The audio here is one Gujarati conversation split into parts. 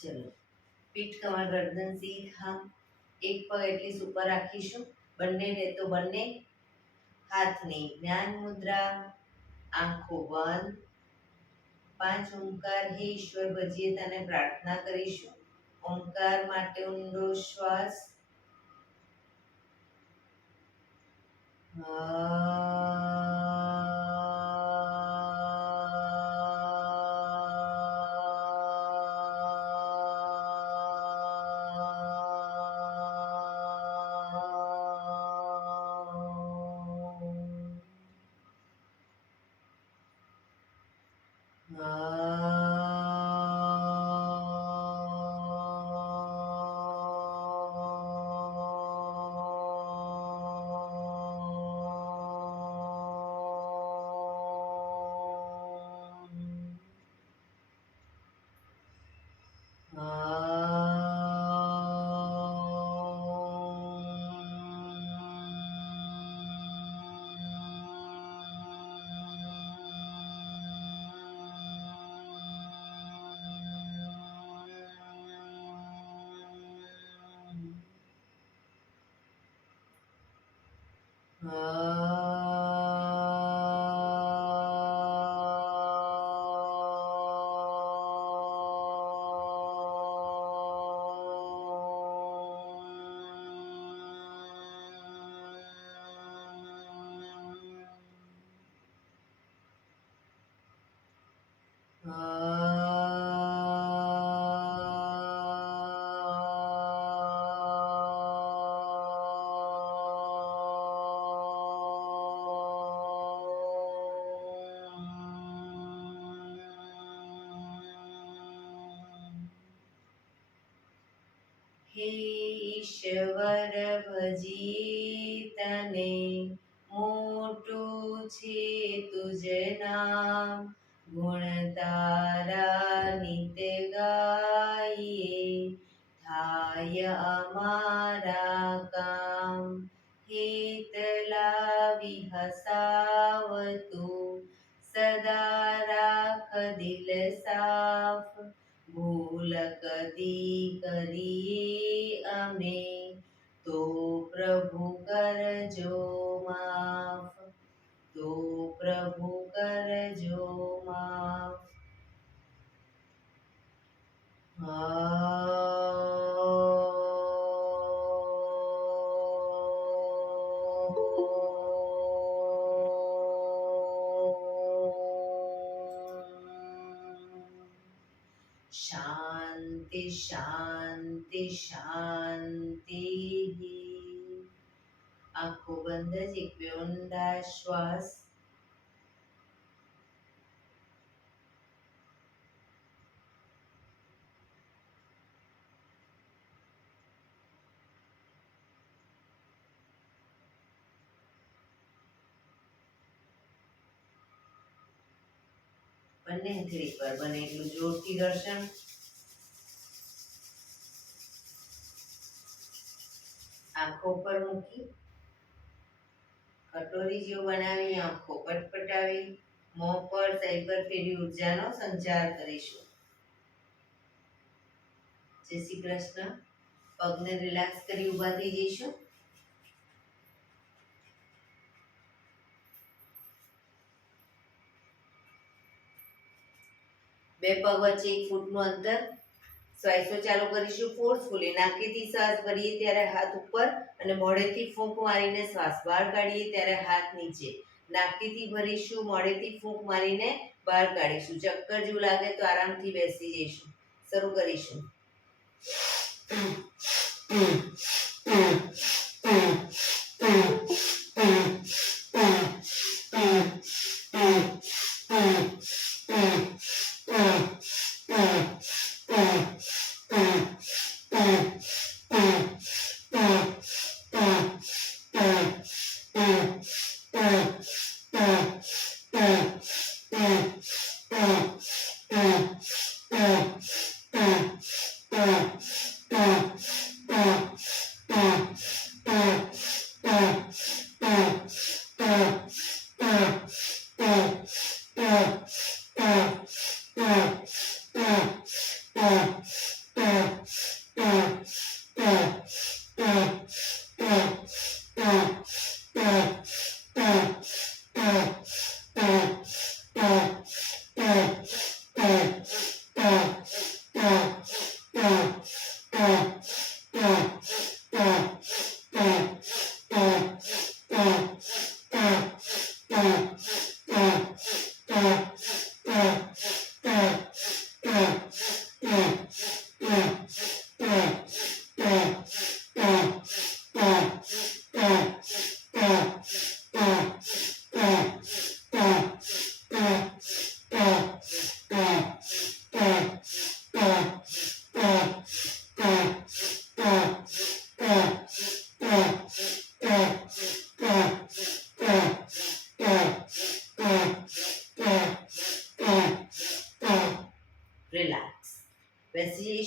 ચલો, પીઠ કમર ગરદન સીધા, એક પગ એટલી ઉપર રાખીશું, બંને તો બંને હાથની જ્ઞાન મુદ્રા, આંખો બંધ, 5 ઓમકાર હે ઈશ્વર ભજીએ તને પ્રાર્થના કરીશું. ઓમકાર માટે ઊંડો શ્વાસ. હે ઈશ્વર ભજીએ તને, મોટું છે તુજ નામ, ગુણ તારા નિત્ય ગાઈએ, થાય અમારા કામ. હેત લાવી હસાવતું, સદા રાખ દિલ સાફ, ભૂલ કદી કરીએ અમે, તો પ્રભુ કરજો માફ, તો પ્રભુ કરજો માફ. શાંતિ શાંતિ શાંતિ. આંખો બંધ જ એક બે ઊંડા શ્વાસ. બંને હથેળી પર બને એટલું જોરથી ઘર્ષણ. આંખો પર મૂકી કટોરી જેવું બનાવી આંખો પટપટાવી, મોં પર શરીર પર ફેરવી ઉર્જાનો સંચાર કરીશું. જય શ્રી કૃષ્ણ. પગને રિલેક્સ કરી ઊભા થઈ જઈશું. બે પગ વચ્ચે 1 ફૂટનું અંતર. શ્વાસો ચાલુ કરીશું ફોર્સફુલી. નાકેથી શ્વાસ ભરીએ ત્યારે હાથ ઉપર અને મોઢેથી ફૂંક મારીને શ્વાસ બહાર કાઢીએ ત્યારે હાથ નીચે. નાકેથી ભરીશું, મોઢેથી ફૂંક મારીને બહાર કાઢીશું. ચક્કર જેવું લાગે તો આરામથી બેસી જઈશું. શરૂ કરીશું.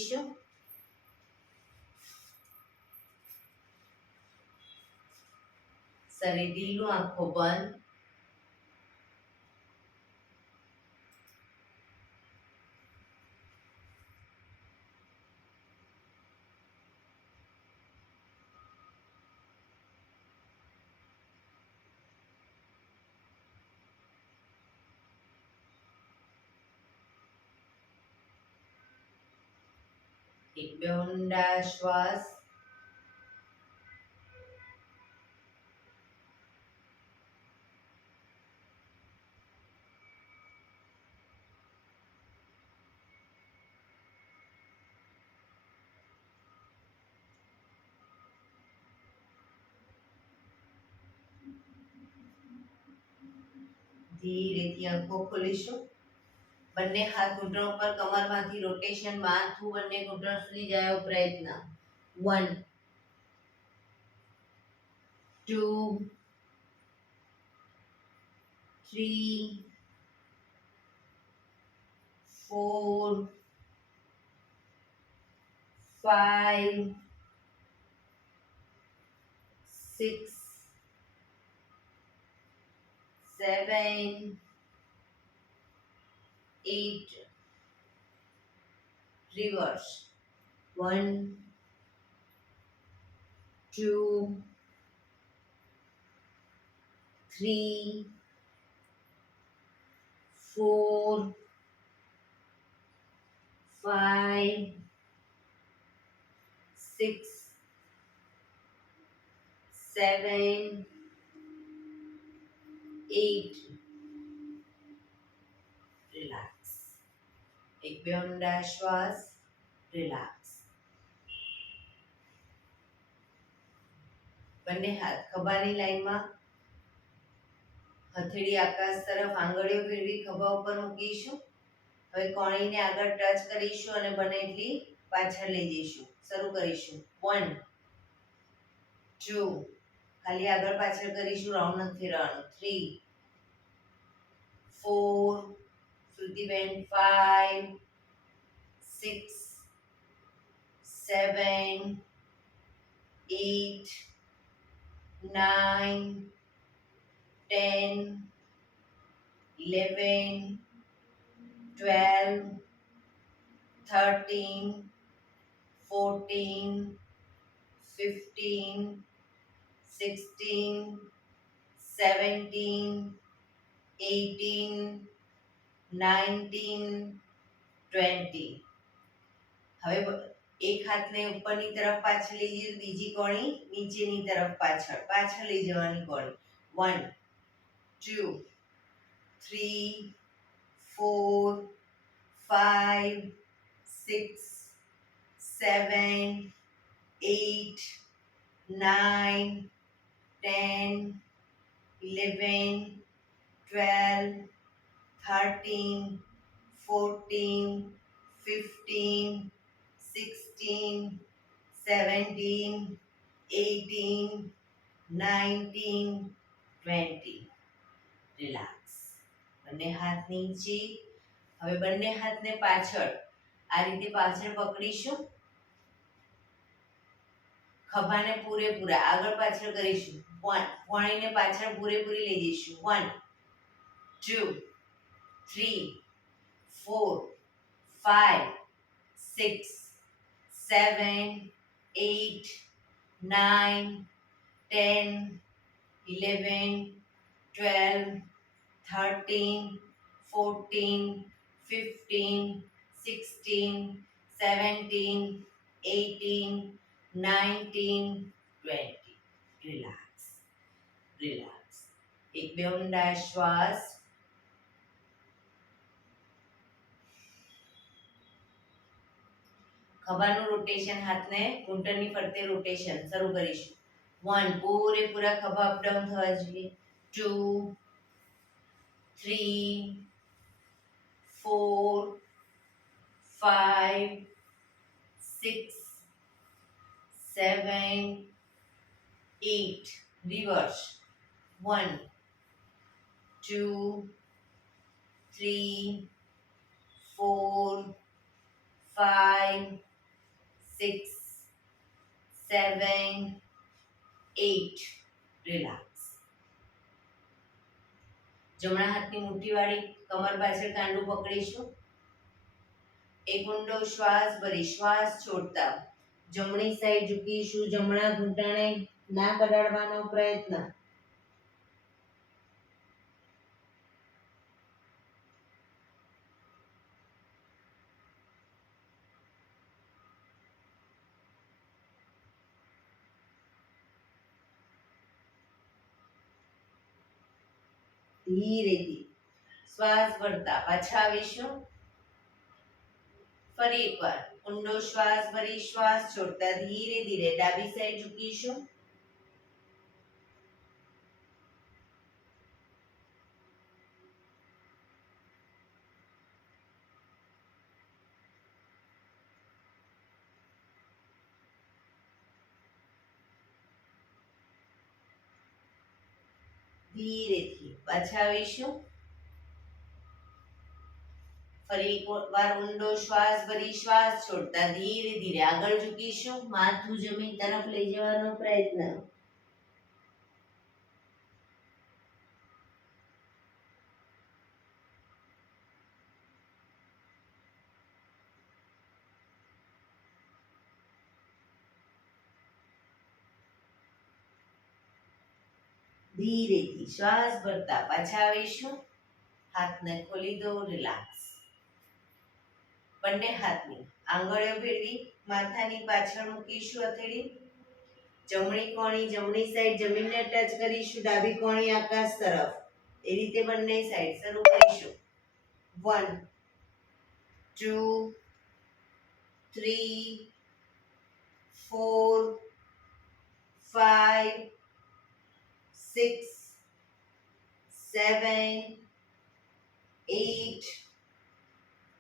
મૂકીશું. શરીર ઢીલું, આંખો બંધ. એક બે ઊંડા શ્વાસ. ધીરેથી આંખો ખોલીશું. બંને હાથ ઘૂંટણ ઉપર, કમરમાંથી રોટેશન, માથું બંને ઘૂંટણ સુધી જાય એવો પ્રયત્ન. 1 2 3 4 5 6 7 8. Reverse. 1 2 3 4 5 6 7 8. રિલેક્સ. એક બે ઊંડા શ્વાસ. રિલેક્સ. બંને હાથ ખભાની લાઈનમાં, હથેળી આકાશ તરફ, આંગળીઓ ફેરવી ખભા ઉપર મૂકીશું. હવે કોણીને આગળ ટચ કરીશું અને બને એટલી પાછળ લઈ જઈશું. શરૂ કરીશું. 1 2 ખાલી આગળ પાછળ કરીશું, રાઉન્ડ નથી ફેરવાનું. 3 4 શ્રુતિબેન 5 6 7 8 9 10 11 12 13 14 15 16 17 18 19 20. હવે એક હાથને ઉપરની તરફ પાછળ લઈ જઈએ, બીજી કોણી નીચેની તરફ પાછળ લઈ જવાની કોણી. 1 2 3 4 5 6 7 8 9 10 11 12 13 14 15 16 17 18 19 20. રિલેક્સ. બંને હાથ નીચે. હવે બંને હાથને પાછળ આ રીતે પાછળ પકડીશું. ખભાને પૂરેપૂરા આગળ પાછળ કરીશું. કોણીને પાછળ પૂરેપૂરી લઈ જઈશું. 1 2 3 4 5 6 7 8 9 10 11 12 13 14 15 16 17 18 19 20. રિલેક્સ. રિલેક્સ. એક બે ઊંડા શ્વાસ. ખભાનું રોટેશન, હાથને ઘૂંટણની ફરતે રોટેશન શરૂ કરીશું. 1 પૂરેપૂરા ખભા અપડાઉન થવા જોઈએ. 2 3 4 5 6 7 8. Reverse. 1 2 3 4 5 6, 7, 8. રિલેક્સ. જમણા હાથની મુઠ્ઠીવાળી કમર પાછળ કાંડું પકડીશું. એક ઊંડો શ્વાસ ભરી શ્વાસ છોડતા જમણી સાઈડ ઝૂકીશું. જમણા ઘૂંટણે નાક અડાડવાનો પ્રયત્ન. ધીરેથી શ્વાસ ભરતા પાછા આવીશું. ફરી એકવાર ઊંડો શ્વાસ ભરી શ્વાસ છોડતા ધીરે ધીરે ડાબી સાઈડ ઝૂકીશું. ધીરેથી પાછા આવીશું. ફરી એકવાર ઊંડો શ્વાસ ભરી શ્વાસ છોડતા ધીરે ધીરે આગળ ઝૂકીશું. માથું જમીન તરફ લઈ જવાનો પ્રયત્ન. ધીરેથી શ્વાસ ભરતા પાછા આવીશું. હાથને ખોલી દો. રિલેક્સ. બંને હાથની આંગળીઓ ભેળવી માથાની પાછળ મૂકીશું. હથેળી જમણી કોણી જમણી સાઈડ જમીનને ટચ કરીશું. ડાબી કોણી આકાશ તરફ. એ રીતે બંને સાઈડ શરૂ કરીશું. 1, 2, 3, 4, 5, 6, 7, 8,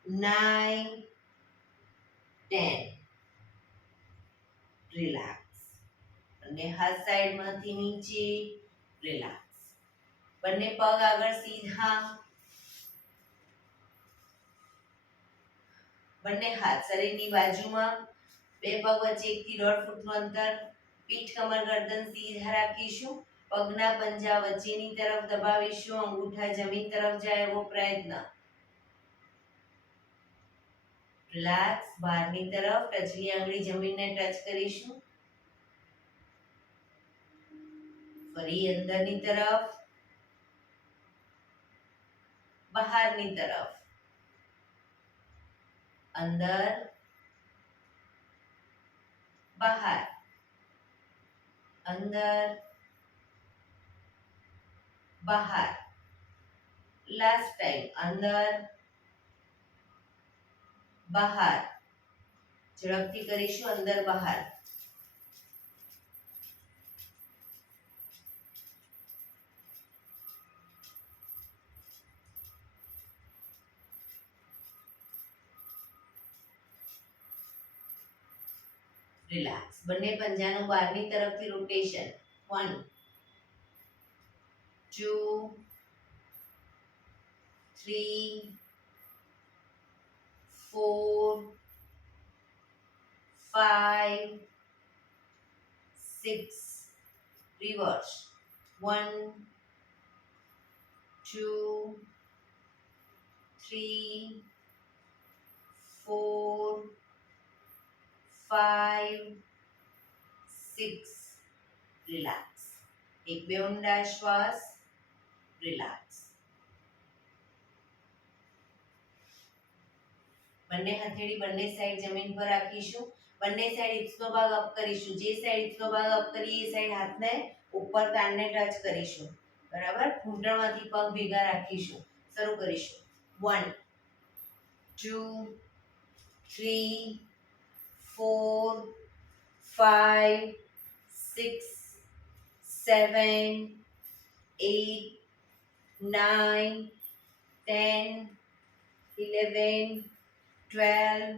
9, 10. રિલેક્સ. અને હાથ સાઈડમાંથી નીચે. રિલેક્સ. બંને પગ આગળ સીધા. બંને હાથ શરીરની બાજુમાં. બે પગ વચ્ચે 1 થી 1.5 ફૂટનું અંતર. પીઠ કમર ગરદન સીધા રાખીશું. પગના પંજા વચ્ચેની તરફ દબાવીશું. અંગૂઠા જમીન તરફ જાય એવો પ્રયત્ન. રિલેક્સ. બહારની તરફ ટચલી આંગળી જમીનને ટચ કરીશું. ફરી અંદરની તરફ. બહારની તરફ. અંદર બહાર. અંદર બહાર. Last time. અંદર બહાર. ઝડપથી કરીશું. અંદર બહાર. રિલેક્સ. બંને પંજાનું બહારની તરફથી રોટેશન. 1, 2, 3, 4, 5, 6. Reverse. 1, 2, 3, 4, 5, 6. રિલેક્સ. એક બે ઊંડા શ્વાસ. રિલેક્સ. બંને હથેળી બંને સાઈડ જમીન પર રાખીશું. બંને સાઈડ હિપ્સનો ભાગ અપ કરીશું. જે સાઈડ હિપ્સનો ભાગ અપ કરીએ એ સાઈડ હાથને ઉપર કાનને ટચ કરીશું. બરાબર. ઘૂંટણમાંથી પગ ભેગા રાખીશું. શરૂ કરીશું. 1, 2, 3, 4, 5, 6, 7, 8, 9, 10, 11, 12,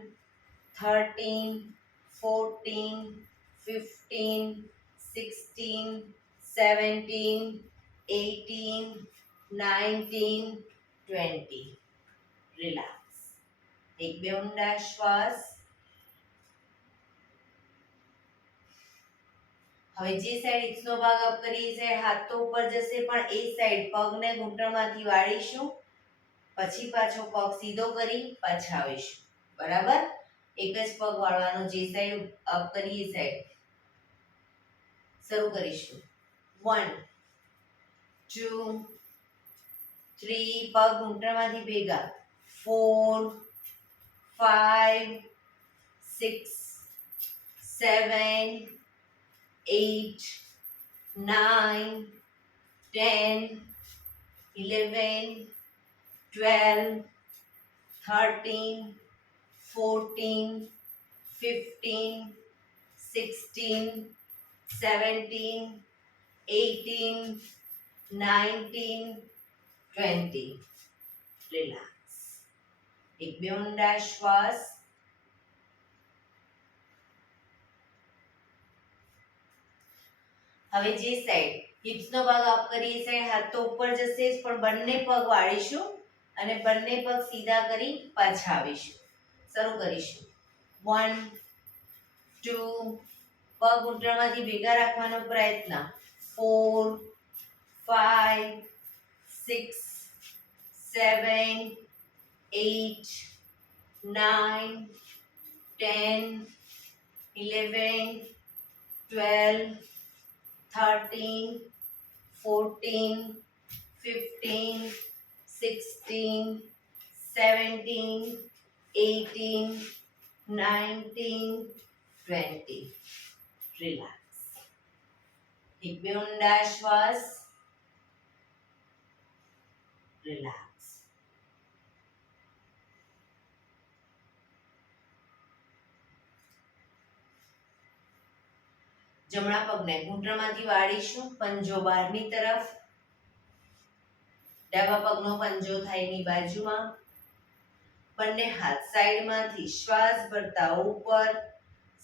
13, 14, 15, 16, 17, 18, 19, 20. રિલેક્સ. એક બે ઊંડા શ્વાસ. હવે જે સાઈડ હિપ્સનો ભાગ અપ કરીએ એ સાઈડ હાથ તો ઉપર જશે, પણ એ સાઈડ પગને ઘૂંટણમાંથી વાળીશું, પછી પાછો પગ સીધો કરી પાછા આવીશું. બરાબર? એક જ પગ વાળવાનો, જે સાઈડ અપ કરીએ એ સાઈડ. શરૂ કરીશું. 1 2 3, પગ ઘૂંટણમાંથી ભેગા. 4 5 6 7 8 9 10 11 12 13 14 15 16 17 18 19 20. રિલેક્સ. એક બે ઊંડા શ્વાસ. હવે જે સાઈડ હિપ્સનો ભાગ અપ કરીએ સાઈડ હાથ તો ઉપર જશે, પણ બંને પગ વાળીશું અને બંને પગ સીધા કરી પાછા આવીશું. શરૂ કરીશું. 1 2, પગ ઘૂંટણમાંથી ભેગા રાખવાનો પ્રયત્ન. 4 5 6 7 8 9 10 11 12 13 14 15 16 17 18 19 20. રિલેક્સ. એક બે ઊંડા શ્વાસ. રિલેક્સ. જમણા પગને ઘૂંટણમાંથી વાળીશું, પંજો બહારની તરફ. ડાબા પગનો પંજો થાયની બાજુમાં. બંને હાથ સાઈડમાંથી શ્વાસ ભરતા ઉપર.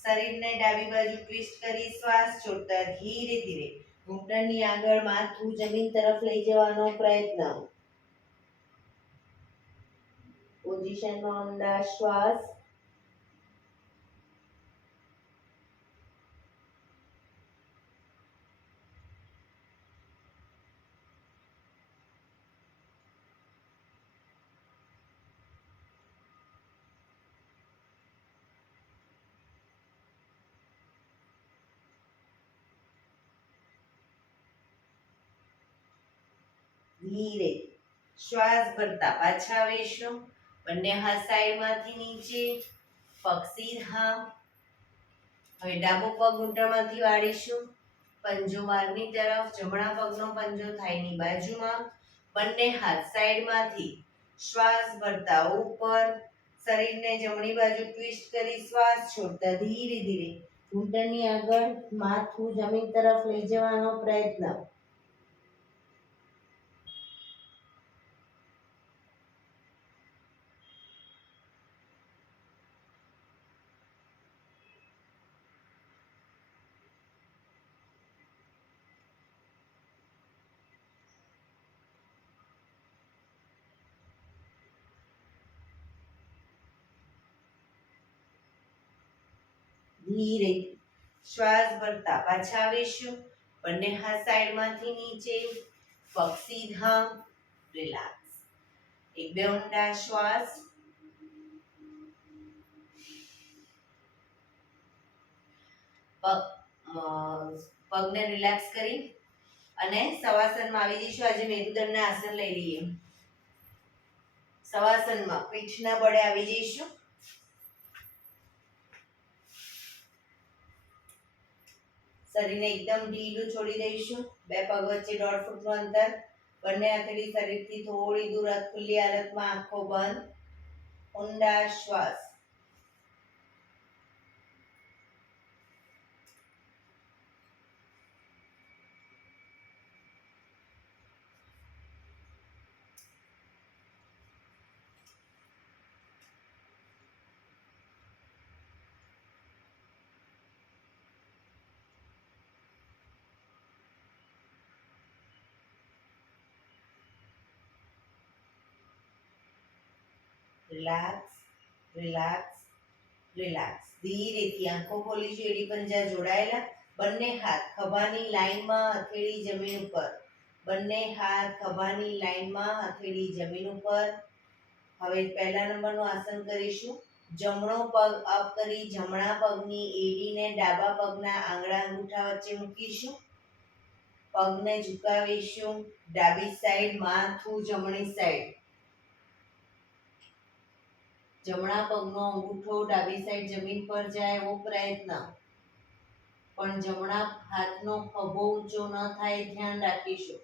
શરીરને ડાબી બાજુ ટ્વિસ્ટ કરી શ્વાસ છોડતા ધીરે ધીરે ઘૂંટણની આગળ માથું જમીન તરફ લઈ જવાનો પ્રયત્ન. પોઝિશનમાં ઊંડા શ્વાસ. ધીરે શ્વાસ ભરતા પાછા આવીશું. બંને હાથ સાઈડમાંથી નીચે, પગ સીધા. હવે ડાબો પગ ઘૂંટણમાંથી વાળીશું, પંજો બહારની તરફ. જમણા પગનો પંજો થાયની બાજુમાં. બંને હાથ સાઈડમાંથી શ્વાસ ભરતા ઉપર. શરીરને જમણી બાજુ ટ્વિસ્ટ કરી શ્વાસ છોડતા ધીરે ધીરે ઘૂંટણની આગળ માથું જમીન તરફ લઈ જવાનો પ્રયત્ન. ધીરે શ્વાસ ભરતા પાછા આવીશું. બંને હાથ સાઈડમાંથી નીચે, પગ સીધા. રિલેક્સ. એક બે ઊંડા શ્વાસ. પગને રિલેક્સ કરી અને શવાસનમાં આવી જઈશું. આજે મેરુદંડના આસન લઈ લઈએ. શવાસનમાં પીઠના બળે આવી જઈશું. શરીરને એકદમ ઢીલું છોડી દઈશું. બે પગ વચ્ચે 1.5 ફૂટનું અંતર. બંને હથેળી શરીરથી થોડી દૂર, ખુલ્લી હાલતમાં, આંખો બંધ. ઊંડા શ્વાસ. રિલેક્સ. રિલેક્સ. રિલેક્સ. ધીરેથી આંખો ખોલીશું. એડી પંજા જોડાયેલા. બંને હાથ ખભાની લાઈનમાં, હથેળી જમીન ઉપર. બંને હાથ ખભાની લાઈનમાં, હથેળી જમીન ઉપર. હવે પહેલા નંબરનું આસન કરીશું. જમણો પગ અપ કરી જમણા પગની એડીને ડાબા પગના આંગળા અંગૂઠા વચ્ચે મૂકીશું. પગને ઝુકાવીશું. ડાબી સાઈડ, માથું જમણી સાઈડ. જમણા પગનો અંગૂઠો ડાબી સાઈડ જમીન પર જાય એવો પ્રયત્ન. પણ જમણા હાથનો ખભો ઊંચો ન થાય ધ્યાન રાખીશું.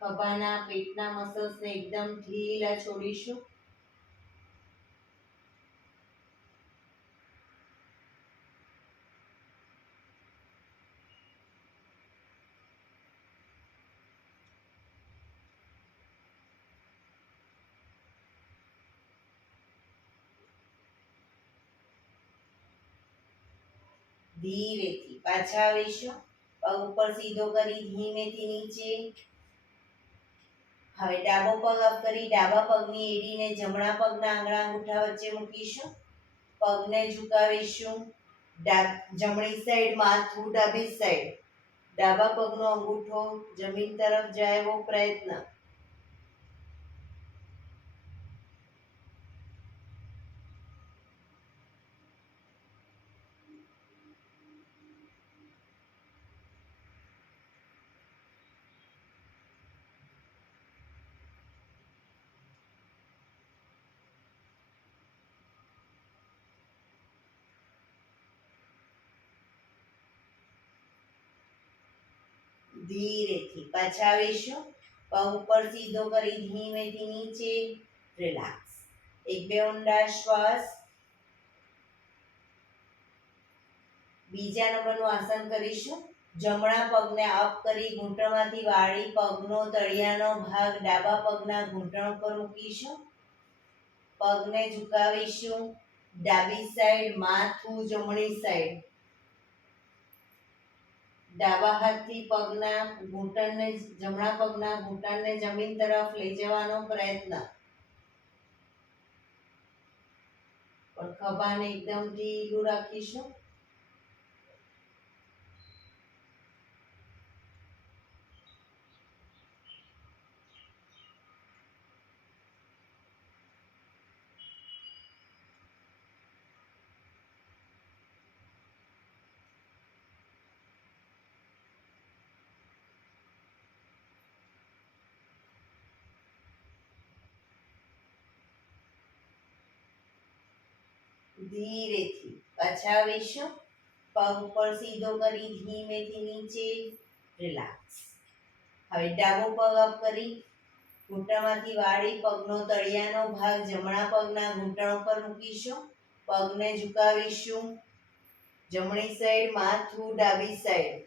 ખભાના પેટના મસલ્સને એકદમ ઢીલા છોડીશું. ધીરેથી પાછા આવીશું. પગ ઉપર સીધો કરી ધીમેથી નીચે. હવે ડાબો પગ અપ કરી ડાબા પગની એડીને જમણા પગના આંગળા અંગૂઠા વચ્ચે મૂકીશું. પગને ઝુકાવીશું. જમણી સાઈડ, માથું ડાબી સાઈડ. ડાબા પગનો અંગૂઠો જમીન તરફ જાય એવો પ્રયત્ન. ધીરેથી પાછા આવીશું. પગ ઉપર સીધો કરી ધીમેથી નીચે. રિલેક્સ. એક બે ઊંડા શ્વાસ. બીજા નંબરનું આસન કરીશું. જમણા પગને અપ કરી ઘૂંટણમાંથી વાળી પગનો તળિયાનો ભાગ ડાબા પગના ઘૂંટણ ઉપર મૂકીશું. પગને ઝુકાવીશું. ડાબી સાઈડ, માથું જમણી સાઈડ. ડાબા હાથથી પગના ઘૂંટણને જમણા પગના ઘૂંટણને જમીન તરફ લઈ જવાનો પ્રયત્ન. પણ ખભાને એકદમ ઢીલું રાખીશું. ધીરેથી પાછા આવીશું. પગ ઉપર સીધો કરી ધીમેથી નીચે. રિલેક્સ. હવે ડાબો પગ અપ કરી ઘૂંટણમાંથી વાળી પગનો તળિયાનો ભાગ જમણા પગના ઘૂંટણ ઉપર મૂકીશું. પગને ઝુકાવીશું. જમણી સાઈડ, માથું ડાબી સાઈડ.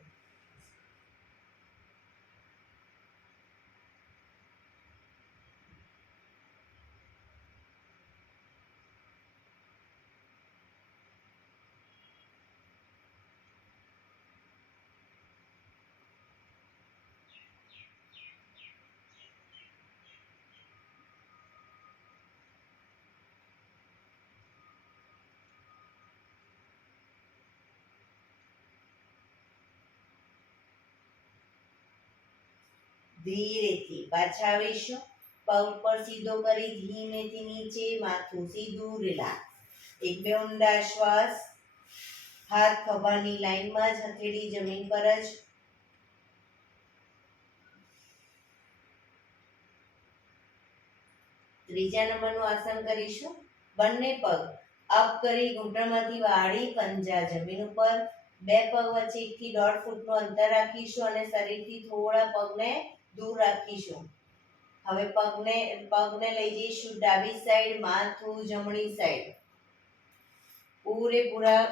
ધીરેથી પાછા આવીશું. પગ ઉપર સીધો કરી ધીમેથી નીચે. માથું સીધું. રિલેક્સ. એક બે ઊંડા શ્વાસ. હાથ ખભાની લાઈનમાં જ, હથેળી જમીન પર જ. ત્રીજા નંબરનું આસન કરીશું. બંને પગ અપ કરી ઘૂંટણમાંથી વાળી પંજા જમીન ઉપર. બે પગ વચ્ચે 1 થી 1.5 ફૂટનું અંતર રાખીશું અને શરીરથી થોડા પગને દૂર રાખીશું. હવે પગને લઈ જઈશું ડાબી સાઈડ, માથું જમણી સાઈડ. પૂરેપૂરા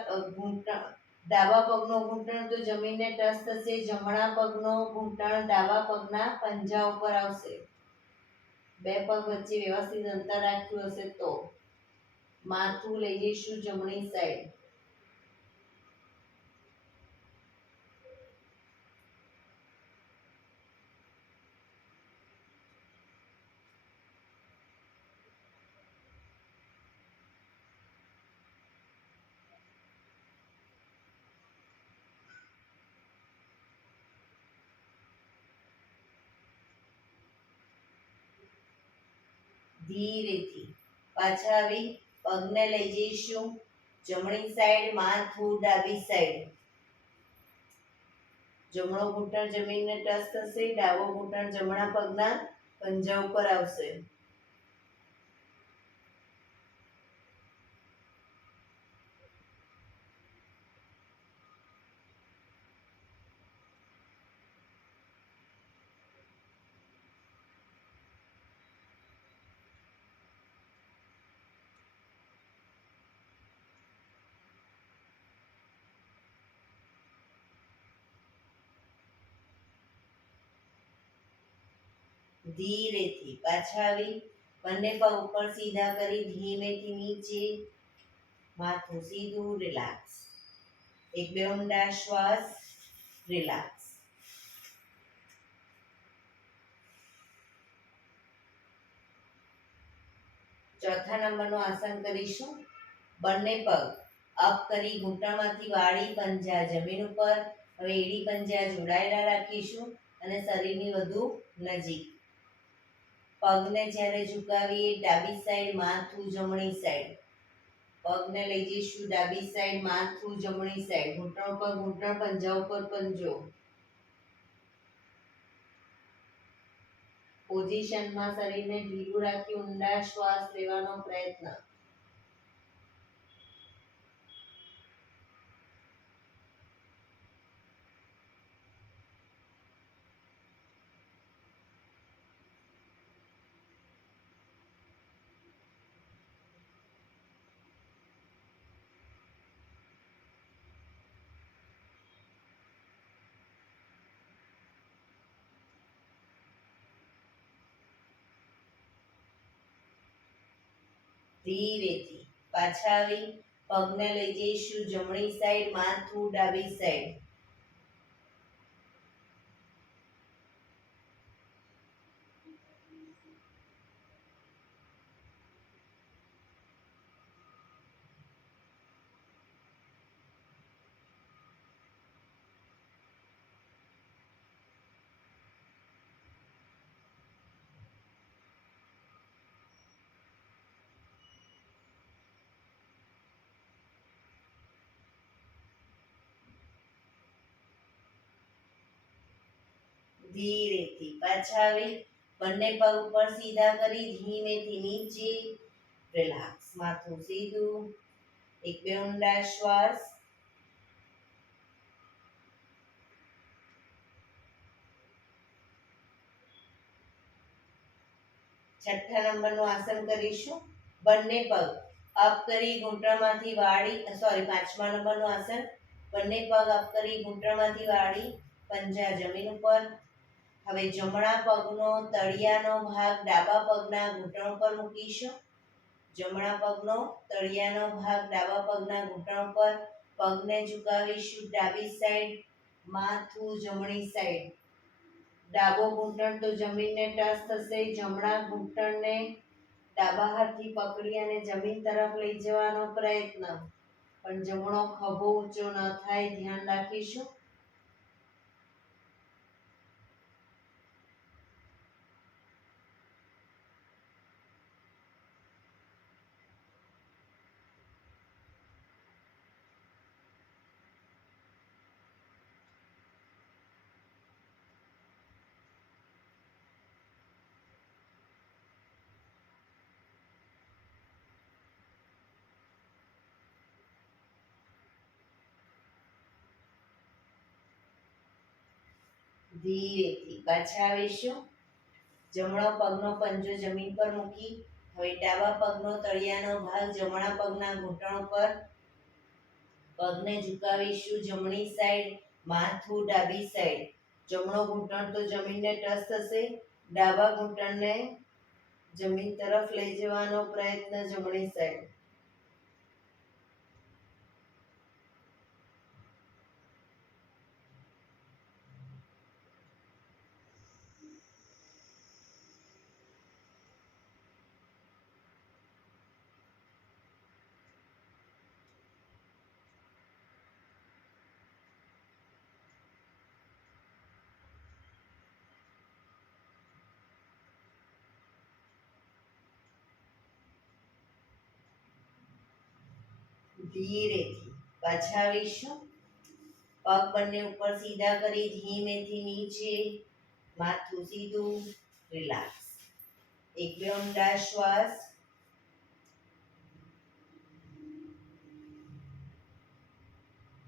ડાબા પગનો ઘૂંટણ તો જમીનને ટચ થશે. જમણા પગનો ઘૂંટણ ડાબા પગના પંજા ઉપર આવશે. બે પગ વચ્ચે વ્યવસ્થિત અંતર રાખ્યું હશે તો. માથું લઈ જઈશું જમણી સાઈડ. ધીરેથી પાછા આવી પગને લઈ જઈશું જમણી સાઈડ, માથું ડાબી સાઈડ. જમણો ઘૂંટણ જમીનને ટચ થશે, ડાબો ઘૂંટણ જમણા પગના પંજા ઉપર આવશે. ધીરેથી પાછા આવી બંને પગ ઉપર સીધા કરી ધીમેથી નીચે, માથું સીધું, રિલેક્સ. એક બે ઊંડા શ્વાસ, રિલેક્સ. ચોથા નંબરનું આસન કરીશું. બંને પગ અપ કરી ઘૂંટણમાંથી વાળી પંજા જમીન ઉપર. હવે એડી પંજા જોડાયેલા રાખીશું અને શરીરની વધુ નજીક. પગને જ્યારે ઝુકાવીએ ડાબી સાઈડ, માથું જમણી સાઈડ. પગને લઈ જઈશું ડાબી સાઈડ, માથું જમણી સાઈડ. ઘૂંટણ ઉપર ઘૂંટણ, પંજા ઉપર પંજો. પોઝિશનમાં શરીરને ઢીલું રાખી ઊંડા શ્વાસ લેવાનો પ્રયત્ન. ધીરેથી પાછા આવી પગને લઈ જઈશું જમણી સાઈડ, માથું ડાબી સાઈડ. ધીરેથી પાછા આવી બંને પગ ઉપર સીધા કરી ધીમેથી નીચે, રિલેક્સ. માથું સીધું. એક બે ઊંડા શ્વાસ. છઠ્ઠા નંબરનું આસન કરીશું. બંને પગ અપ કરી ઘૂંટણમાંથી વાળી, પાંચમા નંબરનું આસન. બંને પગ અપ કરી ઘૂંટણમાંથી વાળી પંજા જમીન ઉપર. હવે જમણા પગનો તળિયાનો ભાગ ડાબા પગના ઘૂંટણ ઉપર મૂકીશું. જમણા પગનો તળિયાનો ભાગ ડાબા પગના ઘૂંટણ ઉપર. પગને ઝુકાવીશું ડાબી સાઈડ, માથું જમણી સાઈડ. ડાબો ઘૂંટણ તો જમીનને ટચ થશે. જમણા ઘૂંટણને ડાબા હાથથી પકડી અને જમીન તરફ લઈ જવાનો પ્રયત્ન. પણ જમણો ખભો ઊંચો ન થાય, ધ્યાન રાખીશું. ધીરેથી પાછા આવીશું. જમણો પગનો પંજો જમીન પર મૂકી હવે ડાબા પગનો તળિયાનો ભાગ જમણા પગના ઘૂંટણ ઉપર. પગને ઝુકાવીશું જમણી સાઈડ, માથું ડાબી સાઈડ. જમણો ઘૂંટણ તો જમીનને ટચ થશે. ડાબા ઘૂંટણને જમીન તરફ લઈ જવાનો પ્રયત્ન જમણી સાઈડ. ધીરેથી પાછા આવીશું. પગ બંને ઉપર સીધા કરી ધીમેથી નીચે, માથું સીધું, રિલેક્સ. એક બે ઊંડા શ્વાસ.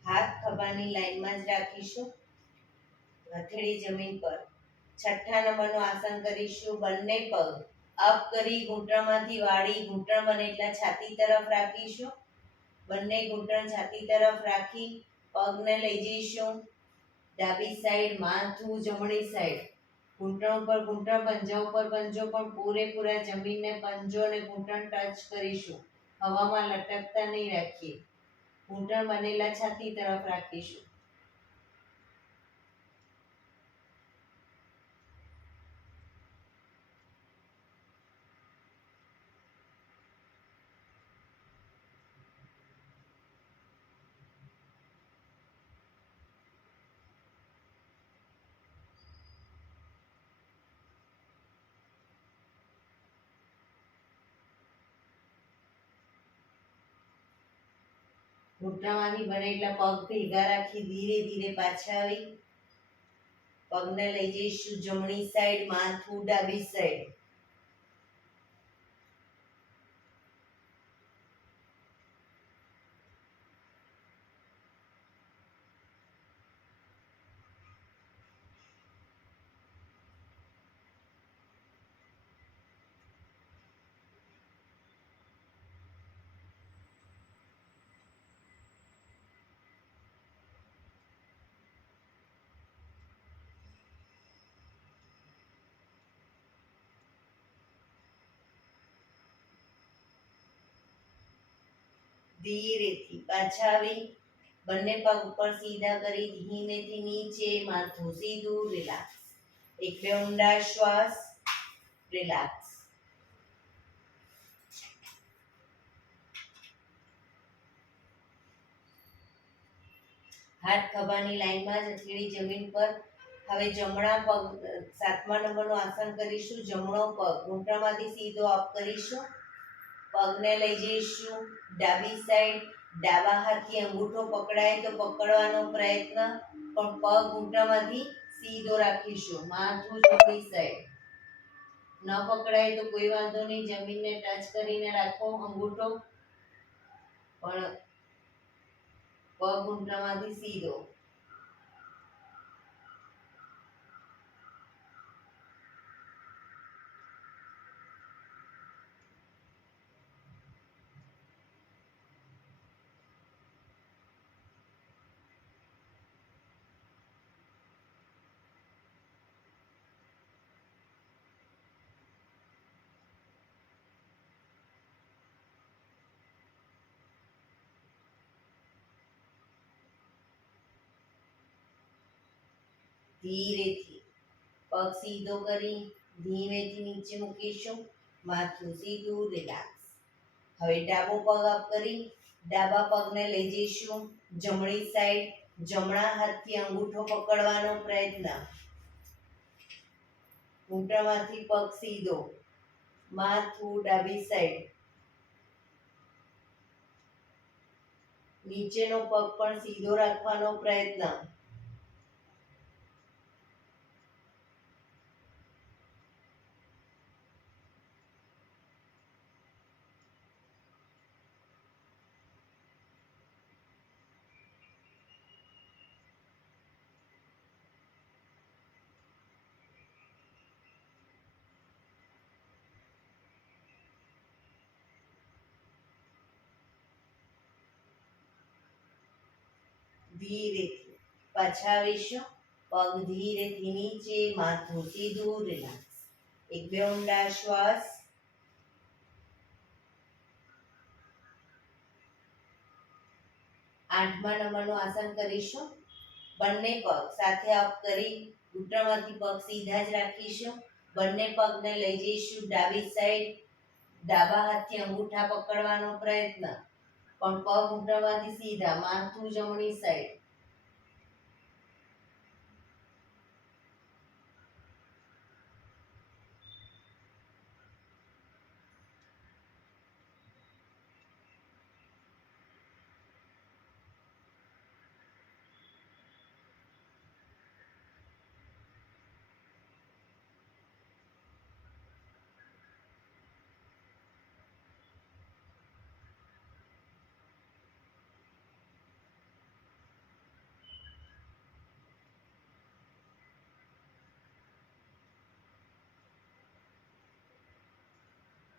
હાથ ખભાની લાઈનમાં જ રાખીશું. હથેળી જમીન પર. છઠ્ઠા નંબરનું આસન કરીશું. બંને પગ અપ કરી ઘૂંટણમાંથી વાળી, ઘૂંટણ બને એટલા છાતી તરફ રાખીશું. બંને ઘૂંટણ છાતી તરફ રાખી પગને લઈ જઈશું ડાબી સાઈડ, માથું જમણી સાઈડ. ઘૂંટણ ઉપર ઘૂંટણ, પંજા ઉપર પંજો, પણ પૂરેપૂરા જમીનને પંજો અને ઘૂંટણ ટચ કરીશું. હવામાં લટકતા નહીં રાખીએ. ઘૂંટણ બનેલા છાતી તરફ રાખીશું. ઘૂંટણમાંથી બને એટલા પગ ભેગા રાખી ધીરે ધીરે પાછા આવી પગને લઈ જઈશું જમણી સાઈડ, માથું ડાબી સાઈડ. ધીરેથી પાછા આવી બંને પગ ઉપર સીધા કરી ધીમેથી નીચે, માથું સીધું, રિલેક્સ. એક બે ઊંડા શ્વાસ, રિલેક્સ. હાથ ખભાની લાઈનમાં જ, હથેળી જમીન પર. હવે જમણા પગ, સાતમા નંબરનું આસન કરીશું. જમણો પગ ઘૂંટણમાંથી સીધો અપ કરીશું. પગને લઈ જઈશું ડાબી સાઈડ. ડાબા હાથથી અંગૂઠો પકડાય તો પકડવાનો પ્રયત્ન, પણ પગ ઘૂંટણમાંથી સીધો રાખીશું. માથું જમણી સાઈડ. ન પકડાય તો કોઈ વાંધો નહીં, જમીનને ટચ કરીને રાખો અંગૂઠો, પણ પગ ઘૂંટણમાંથી સીધો. ધીરેથી પગ સીધો કરી ધીમેથી નીચે મૂકીશું. માથું સીધું, રિલેક્સ. હવે ડાબો પગ અપ કરી ડાબા પગને લઈ જઈશું જમણી સાઈડ. જમણા હાથથી અંગૂઠો પકડવાનો પ્રયત્ન. ઘૂંટણમાંથી પગ સીધો, માથું ડાબી સાઈડ. નીચેનો પગ પણ સીધો રાખવાનો પ્રયત્ન. ધીરેથી પાછા આવીશું. પગ ધીરેથી નીચે, માથું સીધું, રિલેક્સ. એક બે ઊંડા શ્વાસ. આઠમા નંબરનું આસન કરીશું. બંને પગ સાથે અપ કરી ઘૂંટણમાંથી પગ સીધા જ રાખીશું. બંને પગને લઈ જઈશું ડાબી સાઈડ. ડાબા હાથથી અંગૂઠા પકડવાનો પ્રયત્ન, પણ પગ ઘૂંટણમાંથી સીધા, માથું જમણી સાઈડ.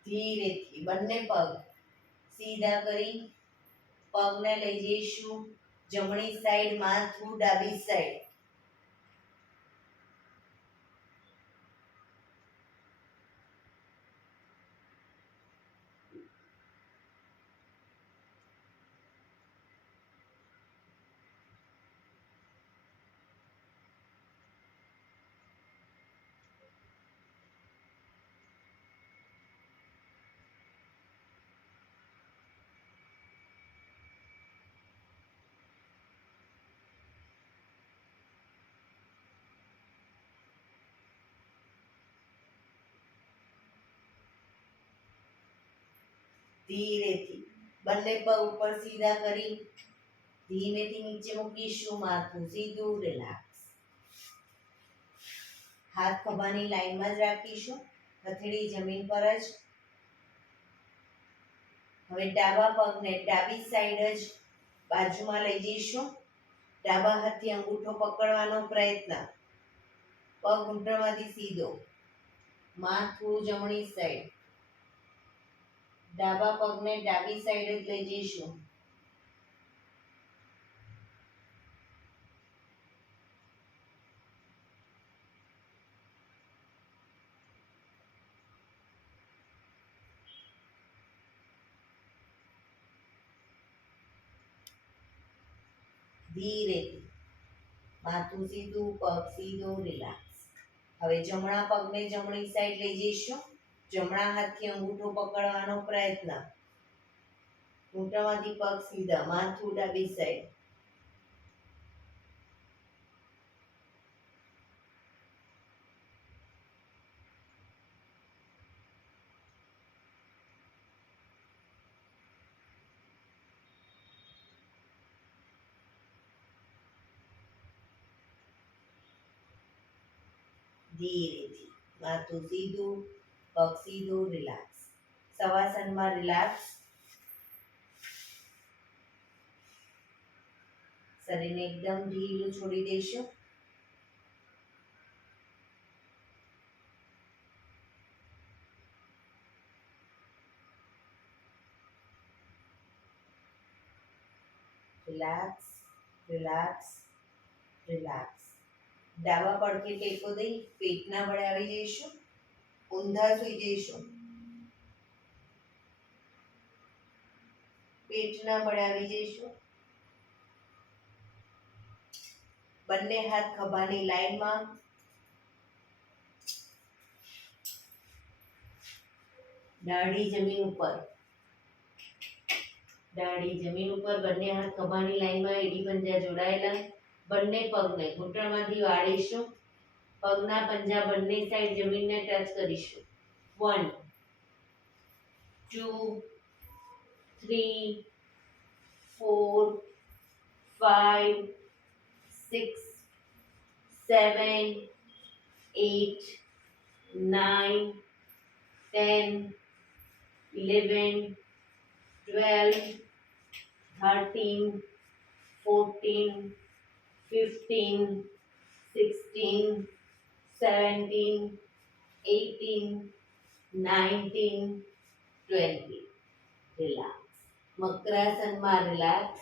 ધીરેથી બંને પગ સીધા કરી પગને લઈ જઈશું જમણી સાઈડ, માથું ડાબી સાઈડ. ધીરેથી બંને પગ ઉપર સીધા કરી ધીમેથી નીચે મૂકીશું, માથું સીધું, રિલેક્સ. હાથ ખભાની લાઈનમાં જ રાખીશું, હથેળી જમીન પર જ. હવે ડાબા પગને ડાબી સાઈડ જ બાજુમાં લઈ જઈશું. ડાબા હાથથી અંગૂઠો પકડવાનો પ્રયત્ન. પગ ઘૂંટણમાંથી સીધો, માથું જમણી સાઈડ. ડાબા પગને ડાબી સાઈડ જ લઈ જઈશું. ધીરેથી માથું સીધું, પગ સીધો, રિલેક્સ. હવે જમણા પગને જમણી સાઈડ લઈ જઈશું. જમણા હાથથી અંગૂઠો પકડવાનો પ્રયત્ન. ઘૂંટણમાંથી પગ સીધા, માથું ડાબી સાઈડ. ધીરેથી માથું સીધું, પગ સીધું, રિલેક્સ. શવાસનમાં રિલેક્સ. શરીરને એકદમ ઢીલું છોડી દઈશું. Relax, relax, relax. ડાબા પડખે ટેકો દઈ પેટના બળે આવી જઈશું. ઊંધા સૂઈ જઈશું. પેટના બળે આવી જઈશું. બંને હાથ ખભાની લાઈનમાં. દાઢી જમીન ઉપર. દાઢી જમીન ઉપર, બંને હાથ ખભાની લાઈનમાં, એડી પંજા જોડાયેલા. બંને પગને ઘૂંટણમાંથી વાળીશું. પગના પંજા બંને સાઈડ જમીનને ટચ કરીશું. 1 2 3 4 5 6 7 8 9 10 11 12 13 14 15 16 17 18 19 20. રિલેક્સ. મકરાસનમાં રિલેક્સ.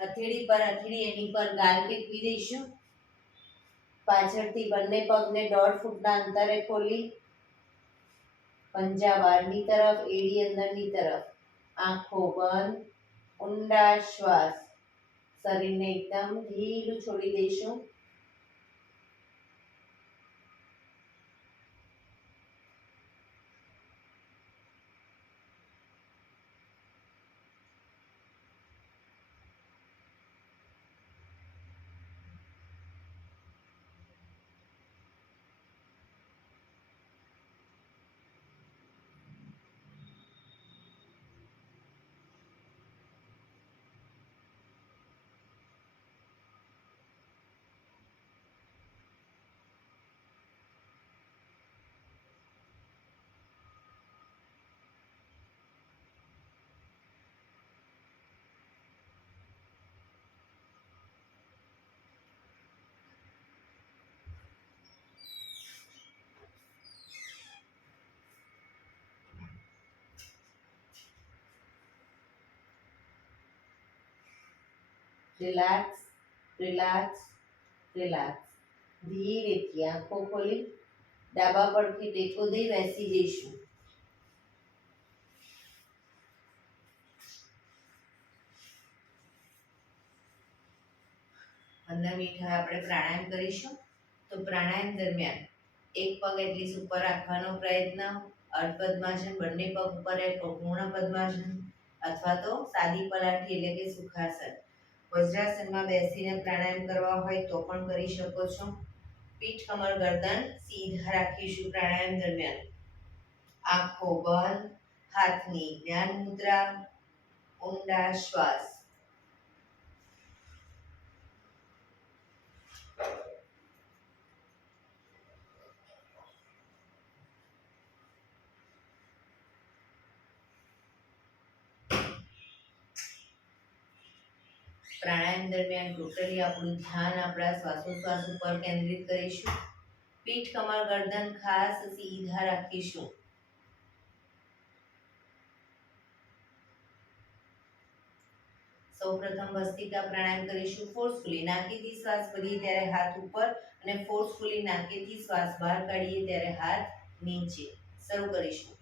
હથેળી પર હથેળી એની પર ગાલ ટેકવી દઈશું. પાછળથી બંને પગને 1.5 ફૂટના અંતરે ખોલી પંજા બહારની તરફ, એડી અંદરની તરફ. આંખો બંધ. ઊંડા શ્વાસ. શરીરને એકદમ ઢીલું છોડી દઈશું. Relax, relax, relax. ધીરેથી આંખો ખોલી ડાબા પડથી ટેકો દઈ બેસી જઈશું. મિનિટ આપણે પ્રાણાયામ કરીશું. તો પ્રાણાયામ દરમિયાન એક પગ એટલી ઉપર રાખવાનો પ્રયત્ન, અર્ધ પદ્માસન, બંને પગ ઉપર પૂર્ણ પદ્માસન અથવા તો સાદી પલાઠી એટલે કે સુખાસન. વજ્રાસનમાં બેસીને પ્રાણાયામ કરવા હોય તો પણ કરી શકો છો. પીઠ, કમર, ગરદન સીધા રાખીશું પ્રાણાયામ દરમિયાન. આંખો બંધ, હાથની જ્ઞાન મુદ્રા, ઊંડા શ્વાસ. પ્રાણાયામ દરમિયાન ટોટલી આપણું ધ્યાન આપણા શ્વાસોશ્વાસ ઉપર કેન્દ્રિત કરીશું. પીઠ, કમર, ગરદન ખાસ સીધા રાખીશું. સૌપ્રથમ ભસ્ત્રિકા પ્રાણાયામ કરીશું. ફોર્સફુલી નાકેથી શ્વાસ ભરીએ ત્યારે હાથ ઉપર અને ફોર્સફુલી નાકેથી શ્વાસ બહાર કાઢીએ ત્યારે હાથ નીચે. શરૂ કરીશું.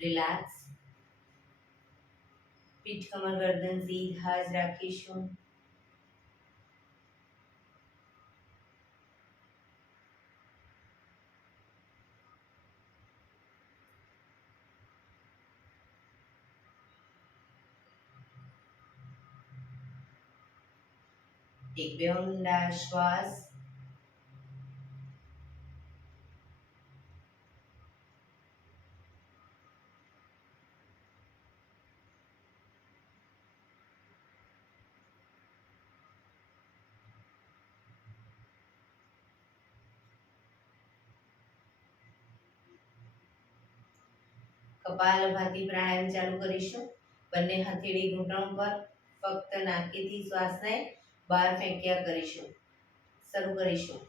રિલેક્સ. પીઠ, કમર, ગરદન સીધા જ રાખીશું. એક બે ઊંડા શ્વાસ. કપાલભાતિ પ્રાણાયામ ચાલુ કરીશું. બંને હથેળી ઘૂંટણ પર, ફક્ત નાકેથી શ્વાસને બહાર ફેંક્યા કરીશું. શરૂ કરીશું.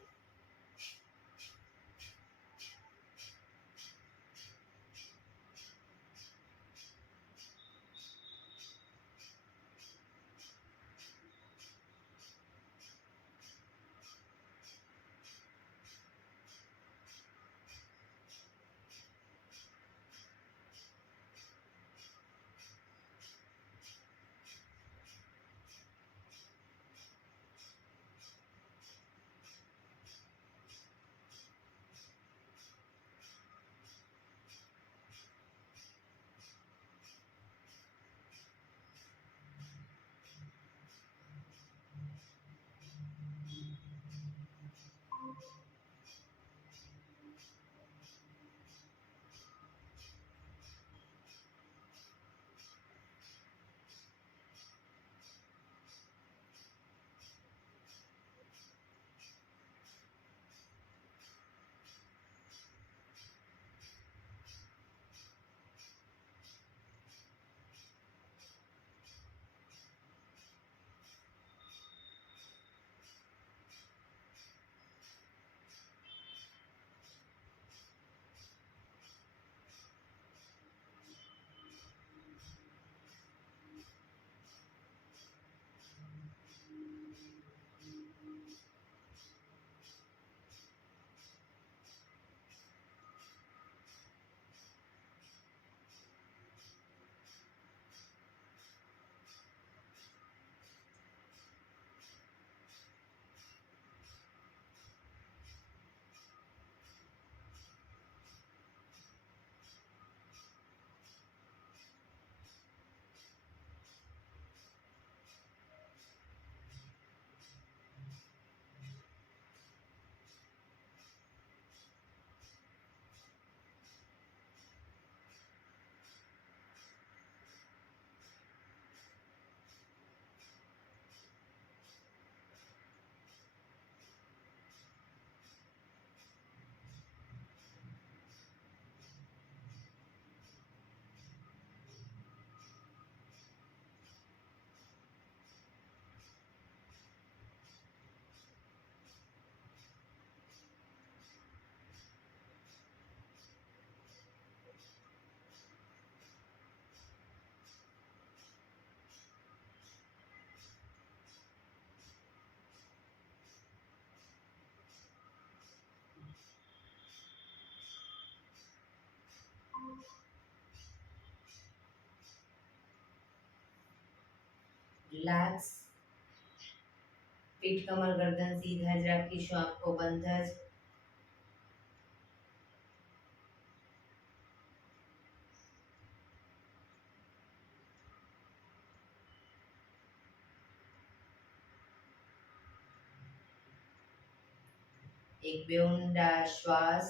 લાક્સ. પીઠ કમર ગરદન સીધા જ રાખીશું, આંખો બંધ જ. એક બે ઊંડા શ્વાસ.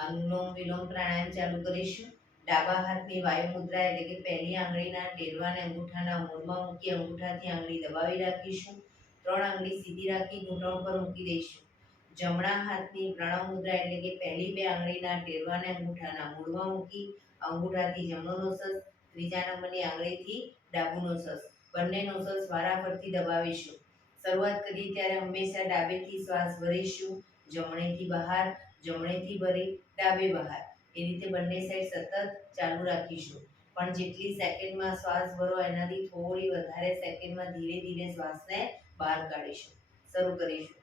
અનુલોમ વિલોમ પ્રાણાયામ ચાલુ કરીશું. ડાબા હાથની વાયુ મુદ્રા એટલે કે પહેલી આંગળીના ટેરવાને અંગૂઠાના મૂળમાં મૂકી અંગૂઠાથી આંગળી દબાવી રાખીશું. 3 આંગળી સીધી રાખી ઘૂંટણ પર મૂકી દઈશું. જમણા હાથની પ્રણવ મુદ્રા એટલે કે પહેલી 2 આંગળીના ટેરવાને અંગૂઠાના મૂળમાં મૂકી અંગૂઠાથી જમણો નોસસ, ત્રીજા નંબરની આંગળીથી ડાબુ નોસસ, બંને નોસસ વારાફરતી દબાવીશું. શરૂઆત કરીએ ત્યારે હંમેશા ડાબેથી શ્વાસ ભરીશું, જમણેથી બહાર, જમણેથી ભરી ડાબે બહાર. એ રીતે બંને સાઈડ સતત ચાલુ રાખીશું. પણ જેટલી સેકન્ડમાં શ્વાસ ભરો એનાથી થોડી વધારે સેકન્ડમાં ધીરે ધીરે શ્વાસને બહાર કાઢીશું. શરૂ કરીશું.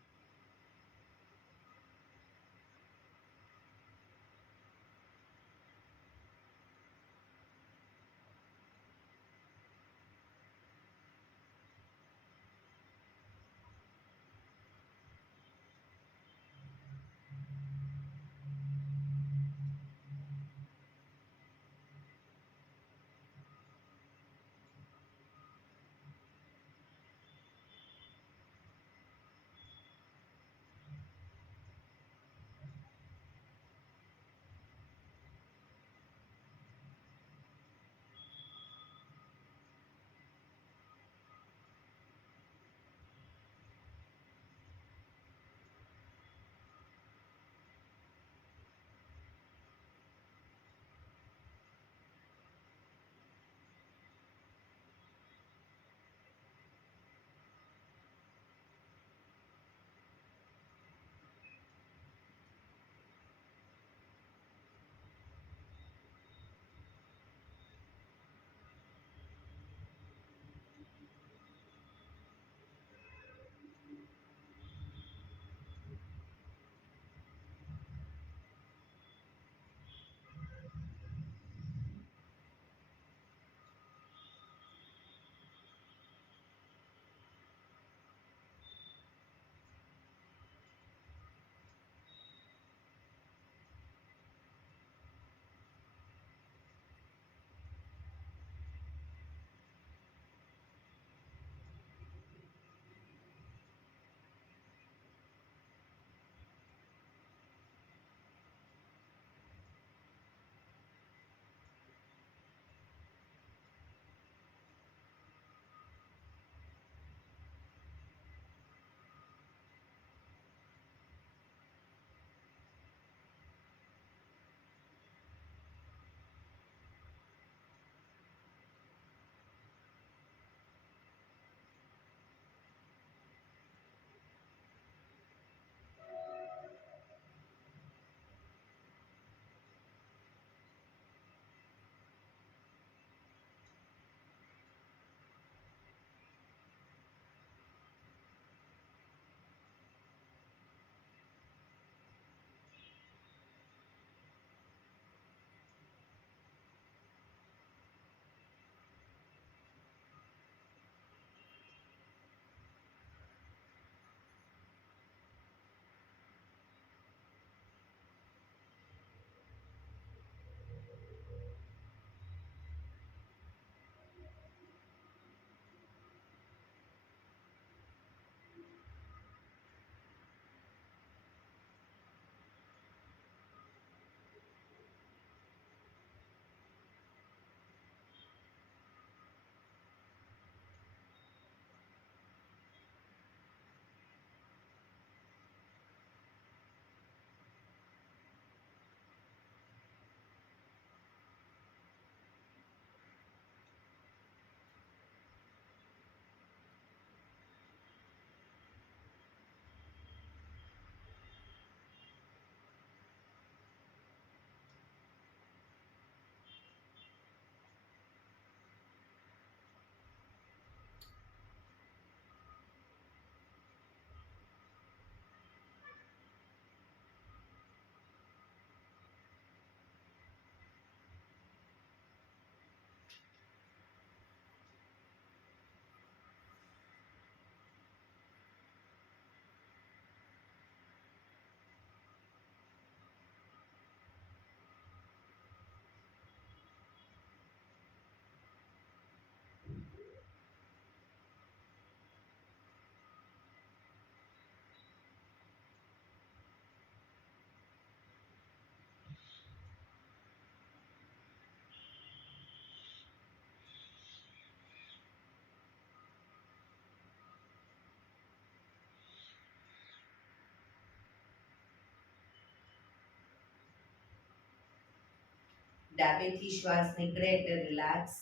ડાબેથી શ્વાસ નીકળે એટલે રિલેક્સ.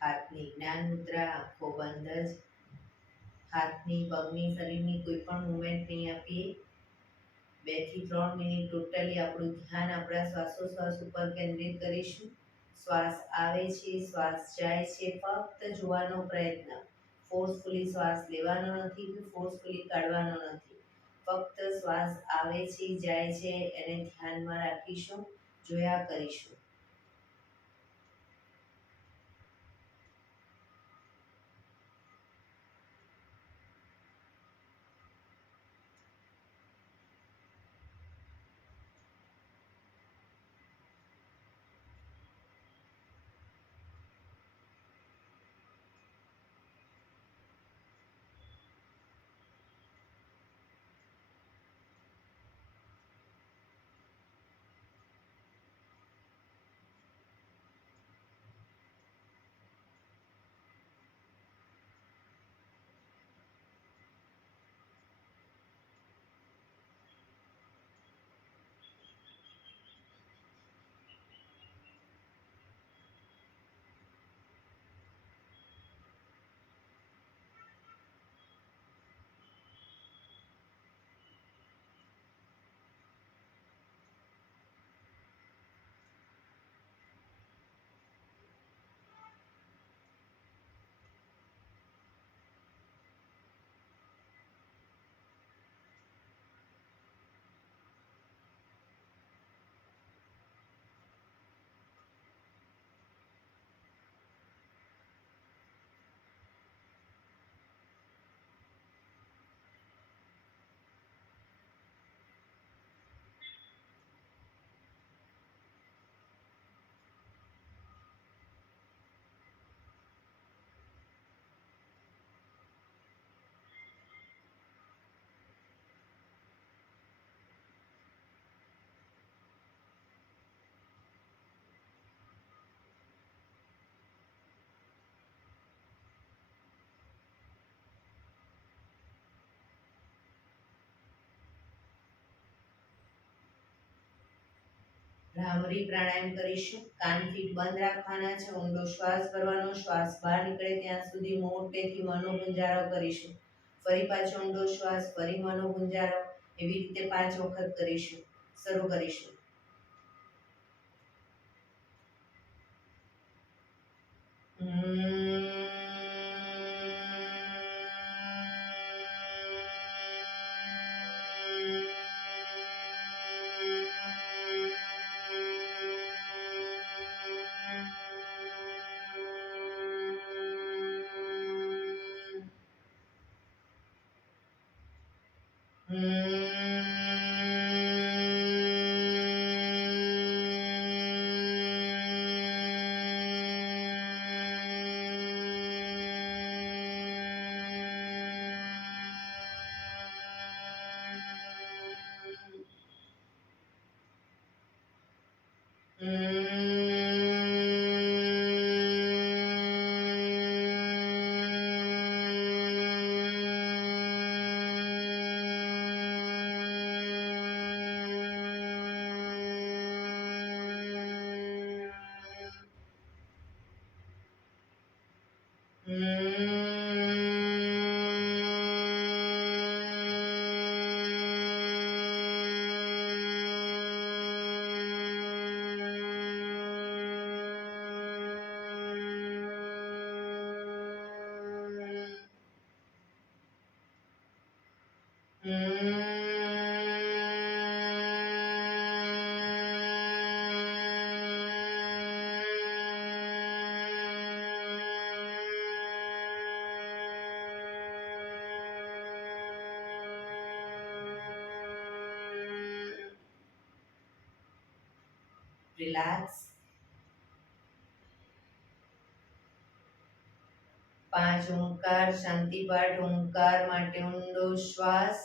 હાથની જ્ઞાન મુદ્રા, આંખો બંધ જ. હાથની, પગની, શરીરની કોઈ પણ મુવમેન્ટ નહીં આપીએ. 2 થી 3 મિનિટ ટોટલી આપણું ધ્યાન આપણા શ્વાસોશ્વાસ ઉપર કેન્દ્રિત કરીશું. શ્વાસ આવે છે, શ્વાસ જાય છે, ફક્ત જોવાનો પ્રયત્ન. ફોર્સફુલી શ્વાસ લેવાનો નથી કે ફોર્સફુલી કાઢવાનો નથી. ફક્ત શ્વાસ આવે છે, જાય છે એને ધ્યાનમાં રાખીશું, જોયા કરીશું. ભ્રામરી પ્રાણાયામ કરીશું. કાન ફીટ બંધ રાખવાના છે. ઊંડો શ્વાસ કરવાનો. શ્વાસ બહાર નીકળે ત્યાં સુધી મોટેથી મનોગુંજારો કરીશું. ફરી પાછો ઊંડો શ્વાસ, ફરી મનોગુંજારો. એવી રીતે 5 વખત કરીશું. શરૂ કરીશું. રિલેક્સ. 5 ઓમકાર શાંતિ પાઠ. ઓમકાર માટે ઊંડો શ્વાસ.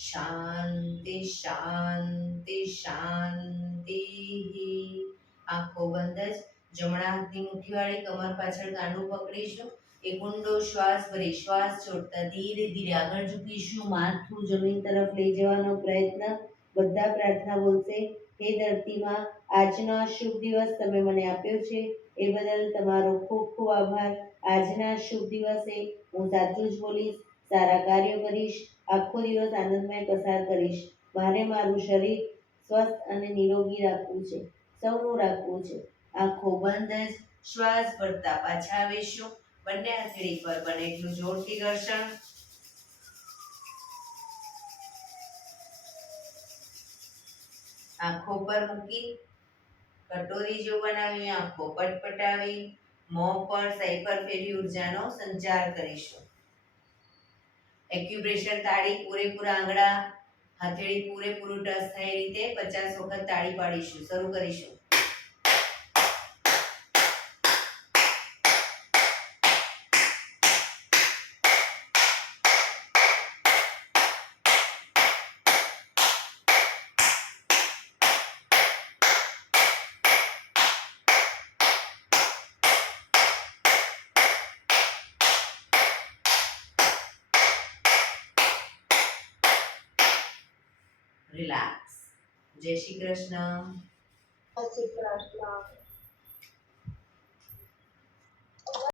શાંતિ શાંતિ શાંતિ. આંખો બંધ જ. જમણા હાથની મુઠ્ઠીવાળી કમર પાછળ કાંડું પકડીશું. એક ઊંડો શ્વાસ ભરી શ્વાસ છોડતા ધીરે ધીરે આગળ ઝૂકીશું. માથું જમીન તરફ લઈ જવાનો પ્રયત્ન. બધા પ્રાર્થના બોલશે. હે ધરતીમાં, આજનો આ શુભ દિવસ તમે મને આપ્યો છે એ બદલ તમારો ખૂબ ખૂબ આભાર. આજના શુભ દિવસે હું સાચું જ બોલીશ, સારા કાર્યો કરીશ, આખો દિવસ આનંદમય પસાર કરીશ. મારે મારું શરીર સ્વસ્થ અને નિરોગી રાખવું છે, સૌનું રાખવું છે. આંખો બંધ જ શ્વાસ ભરતા પાછા આવીશું. બંને હથેળી પર બને એટલું જોરથી ઘર્ષણ. આંખો પર મૂકી કટોરી જો બનાવી આંખો પટપટાવી મોં પર સાઈપર ફેરવી ઉર્જાનો સંચાર કરીશું. એક્યુપ્રેશર તાળી પૂરેપૂરા આંગળા હથેળી પૂરેપૂરું ટચ થાય રીતે 50 વખત તાળી પાડીશું. શરૂ કરીશું. રિલેક્સ. જય શ્રી કૃષ્ણ. જય શ્રી કૃષ્ણ.